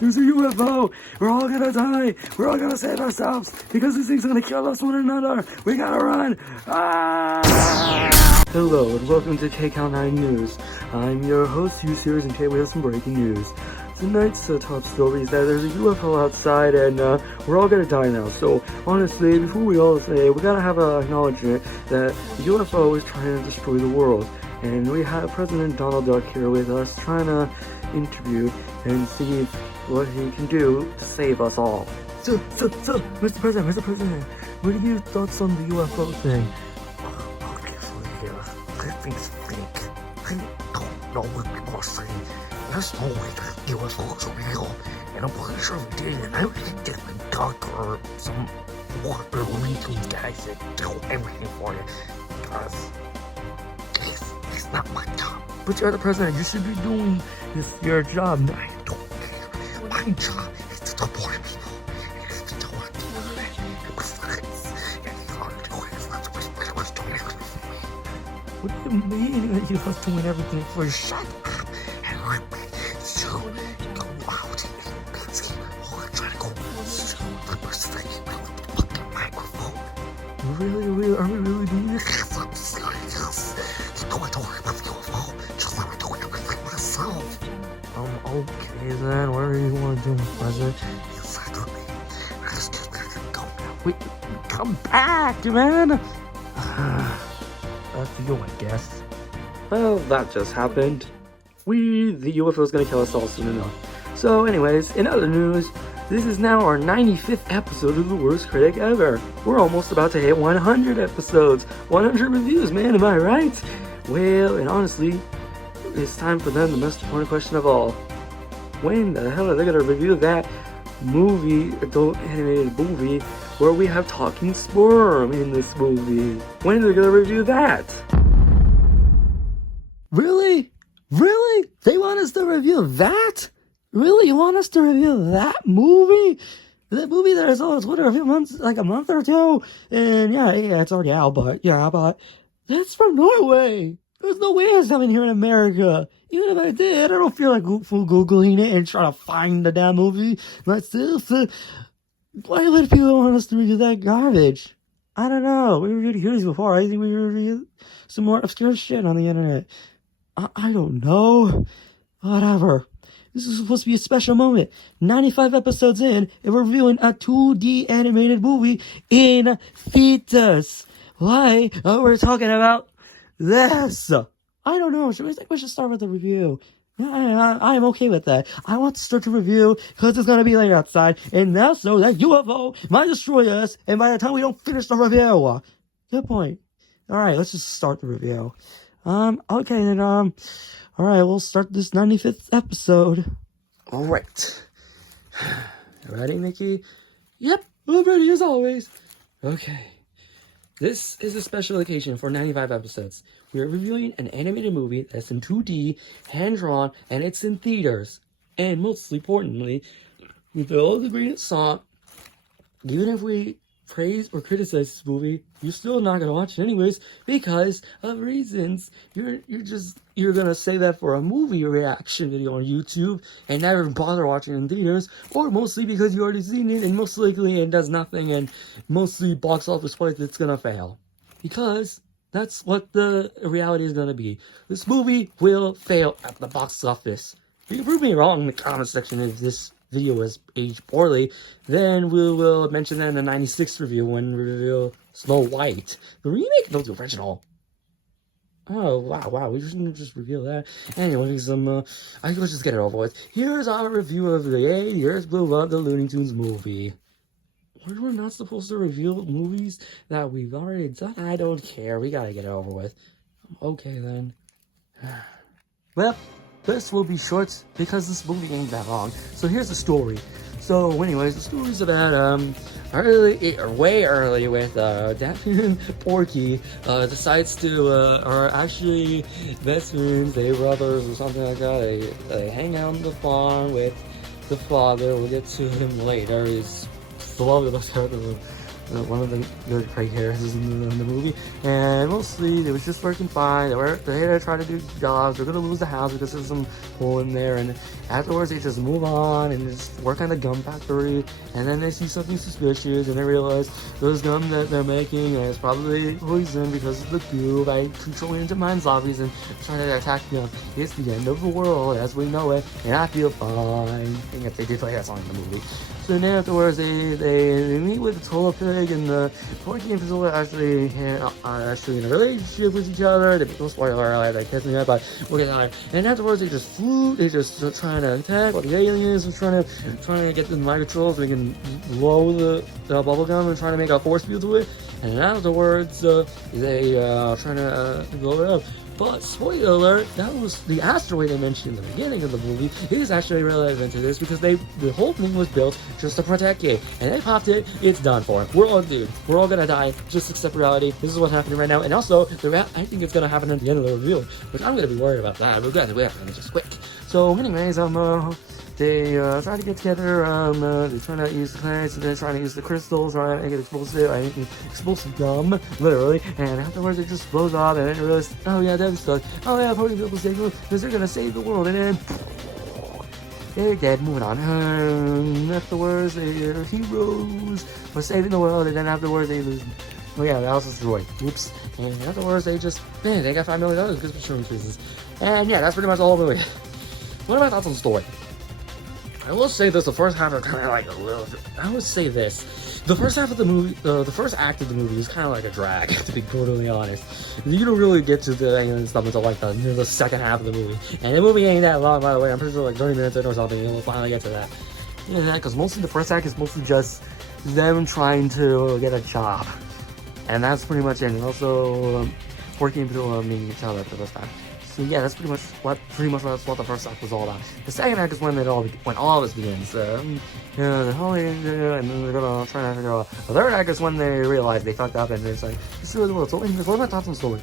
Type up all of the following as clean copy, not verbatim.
There's a UFO. We're all gonna die. We're all gonna save ourselves because this thing's gonna kill us one another. We gotta run. Ah! Hello and welcome to K-Count 9 News. I'm your host, Hugh Sears, and today we have some breaking news. Tonight's top story is that there's a UFO outside and we're all gonna die now. So honestly, before we all say, we gotta have an acknowledgement that the UFO is trying to destroy the world. And we have President Donald Duck here with us trying to interview and see what he can do to save us all. So, Mr. President, what are your thoughts on the UFO thing? Obviously, that thing's fake. I don't know what people are saying. There's no way that UFOs are real, and I'm pretty sure we did, and I would get the Duck or some other Looney Tunes guys that do everything for you, because it's not my job. But you're the president, you should be doing your job. I don't care. My job is to support people, and if you don't want to do that, and besides, it's hard to do it. It's not supposed to be was doing everything for me. What do you mean that you was doing everything for you? Shut up and let me go out and busy or try to go sue the person with the fucking microphone. Really? Are we really doing this? Yes, I'm serious. You know I don't have a UFO, just like I do everything myself. Okay then, whatever you want to do, Mr. President. Exactly. I just get back and go now. Wait, come back, man! That's you, I guess. Well, that just happened. The UFO is gonna kill us all soon enough. So anyways, in other news, this is now our 95th episode of the worst critic ever. We're almost about to hit 100 episodes, 100 reviews, man, am I right? Well, and honestly, it's time for them the most important question of all. When the hell are they gonna review that movie, adult animated movie, where we have talking sperm in this movie? When are they gonna review that? Really? Really? They want us to review that? Really? You want us to review that movie? That movie that I saw on Twitter a month or two? And yeah, it's already out, but that's from Norway. There's no way it's coming here in America. Even if I did, I don't feel like Googling it and trying to find the damn movie myself. Why would people want us to review that garbage? I don't know. We reviewed Heroes before. I think we reviewed some more obscure shit on the internet. I don't know. Whatever. This is supposed to be a special moment. 95 episodes in, and we're reviewing a 2D animated movie in theaters. Why? We're talking about this. I don't know. We think we should start with the review. I'm okay with that. I want to start the review because it's going to be late outside, and now so that UFO might destroy us, and by the time we don't finish the review. Good point. Alright, let's just start the review. Okay then, alright, we'll start this 95th episode. Alright. Ready, Nikki? Yep, I'm ready as always. Okay. This is a special occasion for 95 episodes. We are reviewing an animated movie that's in 2D, hand-drawn, and it's in theaters. And most importantly, with all the great song, even if we praise or criticize this movie, you're still not gonna watch it anyways because of reasons. You're gonna say that for a movie reaction video on YouTube and never bother watching it in theaters, or mostly because you already seen it and most likely it does nothing and mostly box office wise it's gonna fail. Because that's what the reality is gonna be. This movie will fail at the box office. You can prove me wrong in the comment section if this video was aged poorly, then we will mention that in the 96th review when we reveal Snow White. The remake? No, the original. Oh, wow, we shouldn't just reveal that. Anyways, I think let's just get it over with. Here's our review of the 8 Years Blew Up, the Looney Tunes movie. We're not supposed to reveal movies that we've already done? I don't care, we gotta get it over with. Okay, then. Well, this will be short because this movie ain't that long. So here's the story. So anyways, the story's about way early with Daffy and Porky decides to are actually best friends, they brothers or something like that. They hang out on the farm with the father. We'll get to him later. He's slowly looks out of one of the gray hairs in the movie, and mostly it was just working fine. They had to try to do jobs. They're gonna lose the house because there's some hole in there, and afterwards they just move on and just work on the gum factory, and then they see something suspicious and they realize those gum that they're making is probably poison because of the goo by controlling into mind zombies and trying to attack them. It's the end of the world as we know it, and I feel fine. I guess they did play that song in the movie. So then afterwards, they meet with the Tola Pig, and the Porky and Priscilla actually are actually in a relationship with each other. They no spoiler alert, they're kissing yet, but we'll get on. And afterwards, they just trying to attack all the aliens, and trying to get the mind control so we can blow the bubble gum and trying to make a force field to it. And afterwards, they trying to blow it up. But spoiler alert, that was the asteroid I mentioned in the beginning of the movie is actually relevant to this because the whole thing was built just to protect you. And they popped it, it's done for. We're all doomed. We're all gonna die. Just accept reality. This is what's happening right now. And also, I think it's gonna happen at the end of the reveal, which I'm gonna be worried about that. We're gonna just quick. So anyways, they try to get together, they're trying to use the plants, and they're trying to use the crystals, trying to get explosive gum, literally, and afterwards it just blows up, and then you realize, oh yeah, Debbie's stuck, oh yeah, Porky Pickle's taking because they're gonna save the world, and then they're dead, moving on. Afterwards, they're heroes for saving the world, and then afterwards they lose. Oh yeah, the house is destroyed. Oops. And afterwards they just, man, they got $5 million because of insurance cases. And yeah, that's pretty much the whole movie. What are my thoughts on the story? I will say this, the first half is kind of like a little... I would say this. The first half of the movie, the first act of the movie is kind of like a drag, to be totally honest. You don't really get to the alien stuff until like the second half of the movie. And the movie ain't that long, by the way. I'm pretty sure like 30 minutes in or something, and we'll finally get to that. Yeah, because mostly the first act is mostly just them trying to get a job. And that's pretty much it. And also, working people meeting each other for the first time. So yeah, that's pretty much what the first act was all about. The second act is when all this begins. The whole and then they're gonna try to figure out. The third act is when they realize they fucked up and it's like destroy the world. So anyways, what are my thoughts on the story?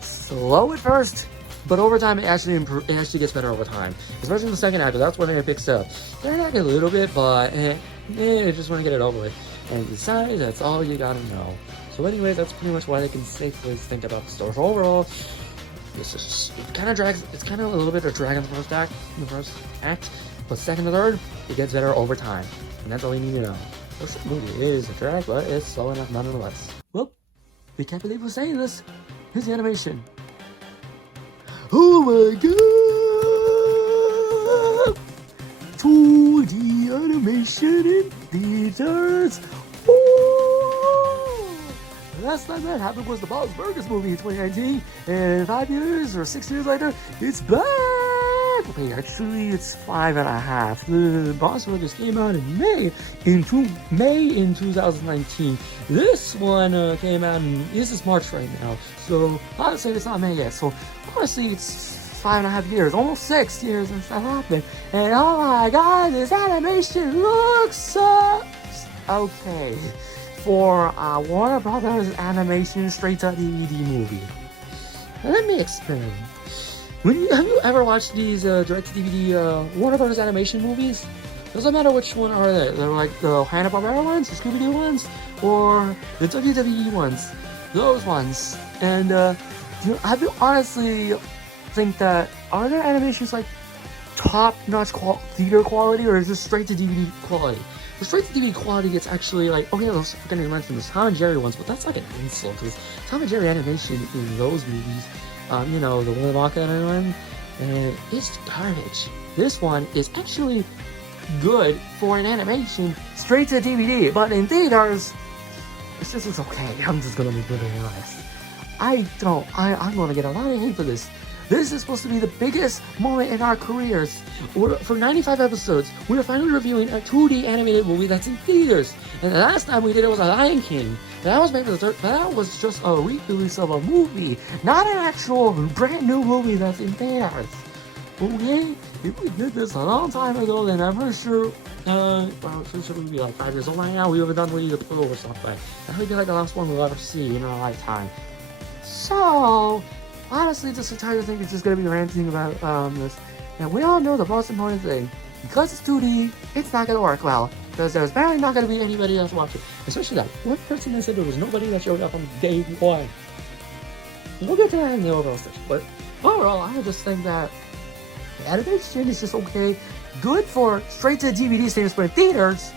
Slow at first, but over time it actually gets better over time. Especially in the second act, that's when it picks up. Third act a little bit, but just want to get it over with. And besides, that's all you gotta know. So anyways, that's pretty much what I can safely think about the story. So overall, it kind of drags. It's kind of a little bit of drag in the first act, but second and third, it gets better over time, and that's all you need to know. This movie is a drag, but it's slow enough nonetheless. Well, we can't believe we're saying this. Here's the animation. Oh my god! 2D animation in theaters. Last time that happened was the Bob's Burgers movie in 2019, and 5 years or 6 years later, it's back! Okay, actually, it's 5.5. The Bob's Burgers came out in May in 2019. This one came out this is March right now, so honestly, it's not May yet. So honestly, it's 5.5 years, almost 6 years since that happened. And oh my god, this animation looks so okay. For Warner Brothers animation straight-to-DVD movie. Now, let me explain. Have you ever watched these direct-to-DVD Warner Brothers animation movies? Doesn't matter which one are they. They're like the Hanna-Barbera ones, the Scooby-Doo ones, or the WWE ones. Those ones. And I do honestly think that, are there animations like top-notch theater quality, or is it straight-to-DVD quality? The straight-to-DVD quality gets actually like, okay, I was forgetting to mention the Tom and Jerry ones, but that's like an insult, because Tom and Jerry animation in those movies, the Willy Wonka one, it's garbage. This one is actually good for an animation straight to DVD, but in theaters, it's okay. I'm just gonna be brutally honest. I'm gonna get a lot of hate for this. This is supposed to be the biggest moment in our careers. For 95 episodes, we are finally reviewing a 2D animated movie that's in theaters. And the last time we did it was a Lion King. That was made for that was just a re-release of a movie, not an actual brand new movie that's in theaters. Okay? If we did this a long time ago, then I'm pretty sure, we'd be like 5 years old right now. We would have done Winnie the Pooh or something. That would be like the last one we'll ever see in our lifetime. So, honestly, this entire thing is just going to be ranting about this. And we all know the most important thing. Because it's 2D, it's not going to work well. because there's apparently not going to be anybody else watching. Especially that one person that said there was nobody that showed up on day one. We'll get to that in the overall section. But overall, I just think that the animation is just okay. Good for straight to DVD standards, but in theaters,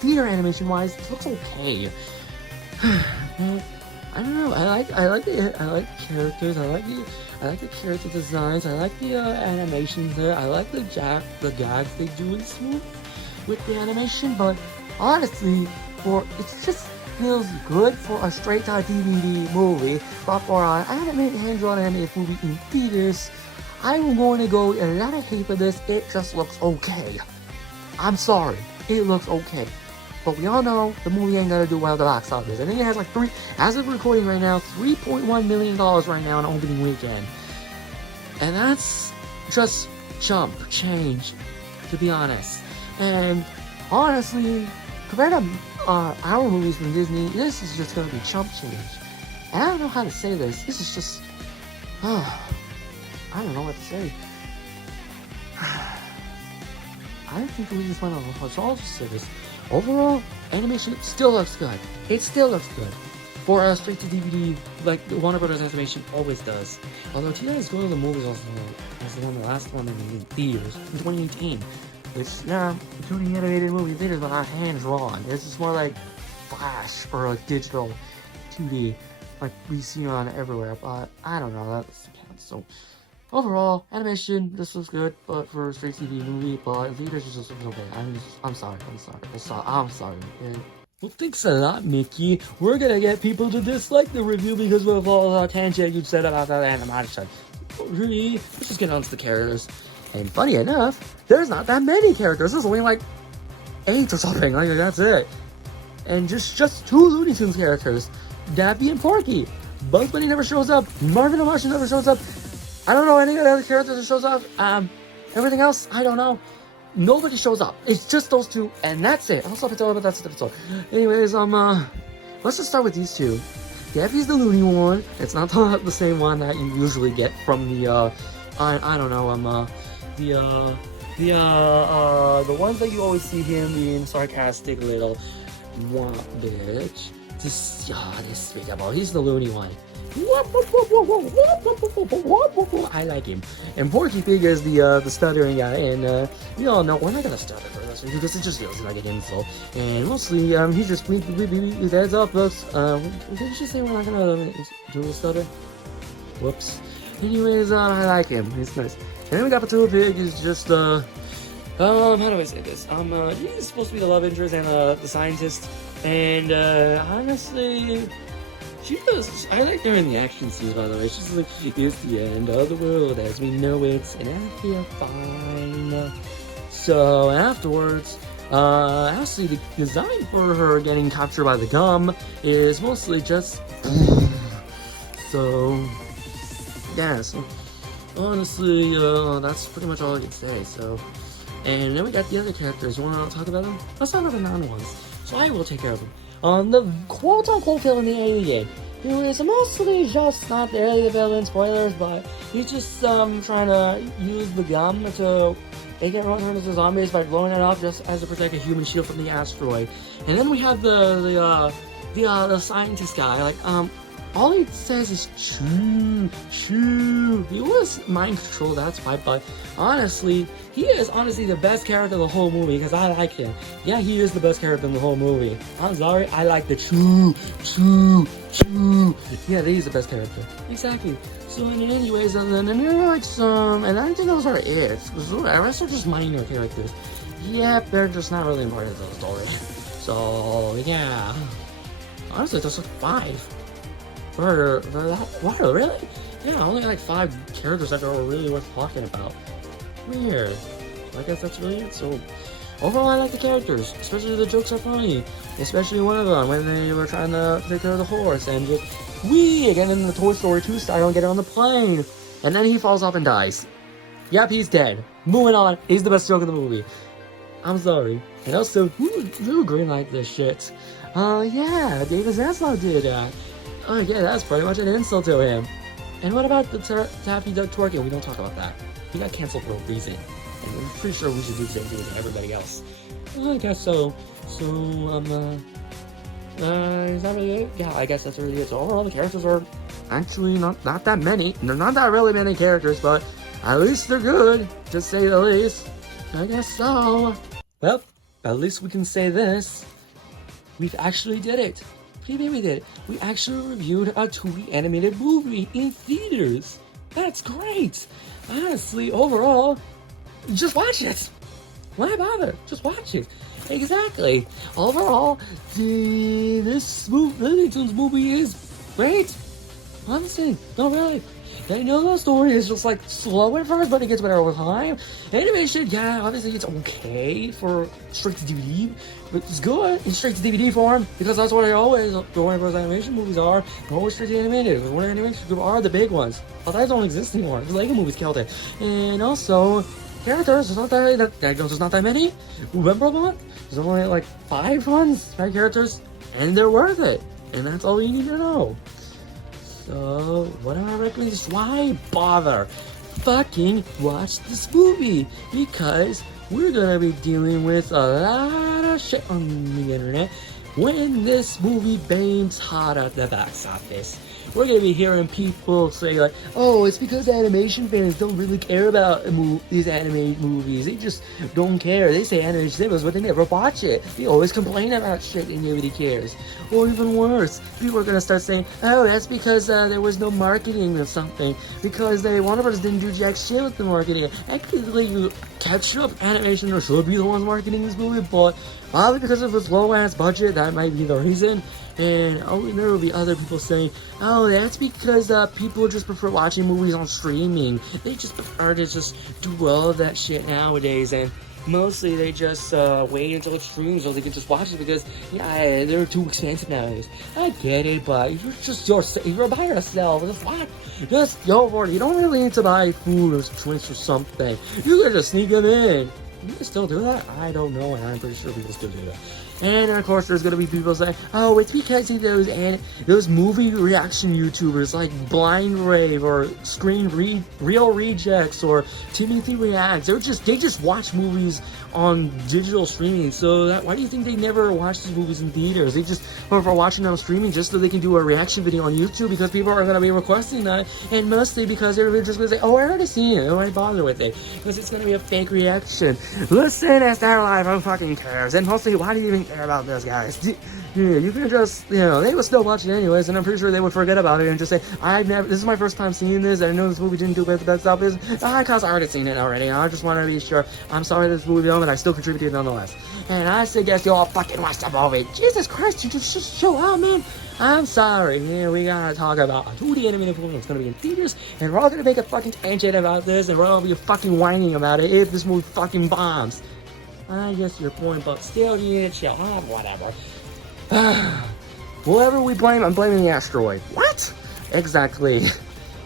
theater animation wise, it looks okay. I don't know. I like the characters. I like the character designs. I like the animations there. I like the gags they do in this movie with the animation. But honestly, it just feels good for a straight to DVD movie. But for an hand-drawn animated movie in theaters, I'm going to go a lot of hate for this. It just looks okay. I'm sorry. It looks okay. But we all know the movie ain't gonna do well at the box office. I think it has like as of recording right now, $3.1 million right now on opening weekend. And that's just change, to be honest. And honestly, compared to our movies from Disney, this is just gonna be chump change. And I don't know how to say this. This is just, I don't know what to say. I think we just went on a so I'll just say this. Overall, animation still looks good. It still looks good. For a straight to DVD, like the Warner Brothers animation always does. Although Tina is going to the movies also as the last one in the theaters in 2018. Which, yeah, including animated movie theaters, but not hand-drawn. It's just more like Flash or like digital 2D, like we see on everywhere. But I don't know, that's so. Overall, animation, this looks good, but for a straight TV movie, but theaters just looks okay. I'm sorry. Okay? Well, thanks a lot, Mickey. We're gonna get people to dislike the review because of all the tangent you said about that animation. Really? Let's just get on to the characters. And funny enough, there's not that many characters. There's only like 8 or something. Like, that's it. And just 2 Looney Tunes characters. Daffy and Porky. Bugs Bunny never shows up. Marvin the Martian never shows up. I don't know any of the other characters that shows up. Everything else, I don't know. Nobody shows up. It's just those 2, and that's it. I'll stop and tell you about that's the episode. Anyways, let's just start with these 2. Daffy's the Looney one. It's not the same one that you usually get from the, I don't know, the ones that you always see him being sarcastic little bitch. Despicable. He's the Looney one. I like him. And Porky Pig is the stuttering guy, and we all know we're not gonna stutter for this one because it just feels like an insult. And mostly, he just bleep his heads up, folks. Did you say we're not gonna do a stutter? Whoops. Anyways, I like him. He's nice. And then we got Patua Pig. He's just how do I say this? He's supposed to be the love interest and the scientist. And honestly, I like her in the action scenes, by the way. She's like, it's the end of the world as we know it, and I feel fine. So afterwards, actually the design for her getting captured by the gum is mostly just so yeah, so honestly, that's pretty much all I can say. So, and then we got the other characters. You want to talk about them? Let's talk about the non-ones. So I will take care of them. The quote-unquote villain, the alien, who is mostly just not really the villain, spoilers, but he's just trying to use the gum to make everyone turn into zombies by blowing it up just as to protect a human shield from the asteroid. And then we have the scientist guy, like all he says is choo. He was mind controlled, that's why, but honestly, he is honestly the best character of the whole movie because I like him. Yeah, he is the best character in the whole movie. I'm sorry, I like the choo. Yeah, he's the best character. Exactly. So anyways, and then there are like some, and I think those are it. The rest are just minor characters. Yep, they're just not really important to the story. So yeah, honestly, there's like 5. What, really? Yeah, only like 5 characters that are really worth talking about. Weird. I guess that's really it. So, overall, I like the characters. Especially the jokes are funny. Especially one of them when they were trying to take care of the horse and just again in the Toy Story 2 style and get on the plane. And then he falls off and dies. Yep, he's dead. Moving on. He's the best joke in the movie. I'm sorry. And also, who greenlight this shit? Yeah, David Zaslav did that. Oh yeah, that's pretty much an insult to him. And what about the Taffy Duck twerking? We don't talk about that. He got canceled for a reason. And I'm pretty sure we should do the same thing with everybody else. I guess so. So, is that really it? Yeah, I guess that's really it. So overall, the characters are actually not that many. They're not that really many characters, but at least they're good, to say the least. I guess so. Well, at least we can say this. We've actually did it. What do you mean we did it? We actually reviewed a 2D animated movie in theaters. That's great. Honestly, overall, just watch it. Why bother? Just watch it. Exactly. Overall, this Looney Tunes movie is great. Honestly, no, really. I know the story is just like slow at first, but it gets better over time. Animation, yeah, obviously it's okay for straight to DVD, but it's good in straight to DVD form because that's what I always do whenever animation movies are. They're always straight to animated because when animation are the big ones. But that don't exist anymore. The Lego movies killed it, and also characters. There's not that many. Memorable. There's only like 5 characters, and they're worth it, and that's all you need to know. So, what am I recommending? Just why bother? Fucking watch this movie, because we're gonna be dealing with a lot of shit on the internet when this movie bangs hot at the box office. We're gonna be hearing people say like, oh, it's because animation fans don't really care about these animated movies. They just don't care. They say animation cinemas, but they never watch it. They always complain about shit and nobody cares. Or even worse, people are gonna start saying, oh, that's because there was no marketing or something. Because Warner Bros. Didn't do jack shit with the marketing. Actually, you catch up. Animation should be the ones marketing this movie, but probably because of its low-ass budget, that might be the reason. And there will be other people saying, oh, that's because people just prefer watching movies on streaming. They just prefer to just do all of that shit nowadays, and mostly they just wait until it streams so they can just watch it because, yeah, they're too expensive nowadays. I get it, but if you're by yourself, just watch. Just go for it. You don't really need to buy food or drinks or something. You can just sneak them in. You can still do that? I don't know, and I'm pretty sure people still do that. And of course, there's gonna be people saying, "Oh, it's because of those movie reaction YouTubers like Blind Rave or Real Rejects or Timothy Reacts. They just watch movies on digital streaming. So why do you think they never watch these movies in theaters? They just prefer watching them on streaming just so they can do a reaction video on YouTube because people are gonna be requesting that, and mostly because they're just gonna say, "Oh, I already seen it. Why bother with it? Because it's gonna be a fake reaction." Listen, it's their life. Who fucking cares? And mostly, why do you even care about this, guys? You can just, they would still watch it anyways, and I'm pretty sure they would forget about it and just say, this is my first time seeing this, I know this movie didn't do the best stuff, because I already seen it already, I just want to be sure. I'm sorry this movie but I still contributed nonetheless. And I suggest you all fucking watch the movie. Jesus Christ, you just chill out, man. I'm sorry, we gotta talk about a 2D animated film that's gonna be in theaters, and we're all gonna make a fucking tangent about this, and we're all gonna be fucking whining about it if this movie fucking bombs. I guess your point, but still, you need to chill. Whatever. Whoever we blame, I'm blaming the asteroid. What? Exactly.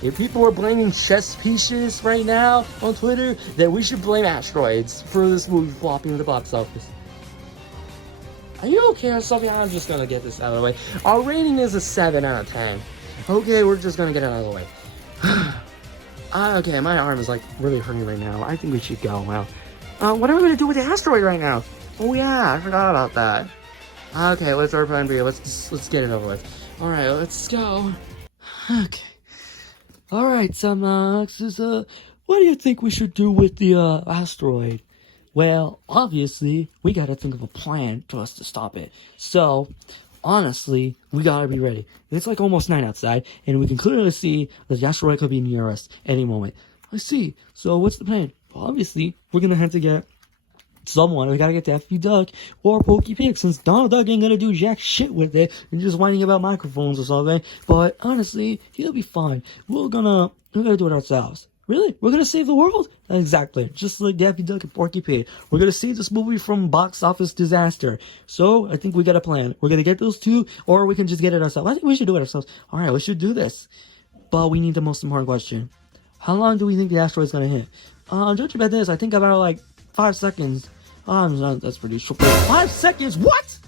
If people are blaming chess pieces right now on Twitter, then we should blame asteroids for this movie flopping in the box office. Are you okay or something? I'm just gonna get this out of the way. Our rating is a 7 out of 10. Okay, we're just gonna get it out of the way. Okay, my arm is like really hurting right now. I think we should go. Well, what are we gonna do with the asteroid right now? Oh yeah, I forgot about that. Okay, what's our plan B? Let's get it over with. All right, let's go. Okay. All right, Max, what do you think we should do with the asteroid? Well, obviously, we gotta think of a plan for us to stop it. So, honestly, we gotta be ready. It's like almost 9 outside, and we can clearly see that the asteroid could be near us any moment. I see. So, what's the plan? Well, obviously, we're gonna have to get someone. We gotta get Daffy Duck or Pokey Pig, since Donald Duck ain't gonna do jack shit with it and just whining about microphones or something. But honestly, he'll be fine. We're gonna do it ourselves. Really? We're gonna save the world? Exactly. Just like Daffy Duck and Porky Pig. We're gonna save this movie from box office disaster. So, I think we got a plan. We're gonna get those two, or we can just get it ourselves. I think we should do it ourselves. Alright, we should do this. But we need the most important question. How long do we think the asteroid's gonna hit? Judging by this, I think about like 5 seconds. That's pretty short. 5 seconds? What?